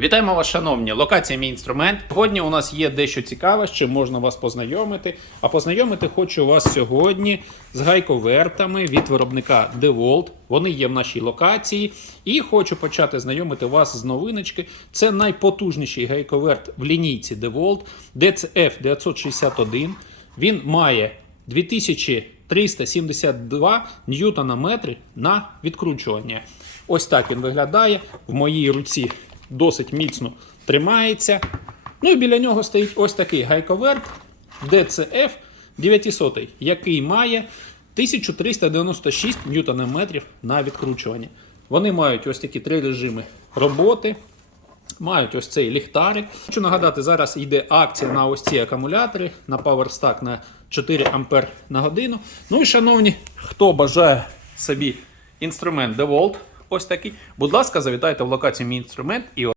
Вітаємо вас, шановні! Локація мій інструмент. Сьогодні у нас є дещо цікаве, з чим можна вас познайомити. А познайомити хочу вас сьогодні з гайковертами від виробника DeWalt. Вони є в нашій локації. І хочу почати знайомити вас з новиночки. Це найпотужніший гайковерт в лінійці DeWalt DCF 961. Він має 2372 ньютона метри на відкручування. Ось так він виглядає. В моїй руці досить міцно тримається. Ну і біля нього стоїть ось такий гайковерт DCF 900, який має 1396 ньютона метрів на відкручування. Вони мають ось такі три режими роботи. Мають ось цей ліхтарик. Хочу нагадати, зараз йде акція на ось ці акумулятори на PowerStack на 4 Ампер на годину. Ну і шановні, хто бажає собі інструмент DeWalt, ось такий, будь ласка, завітайте в локацію мій інструмент і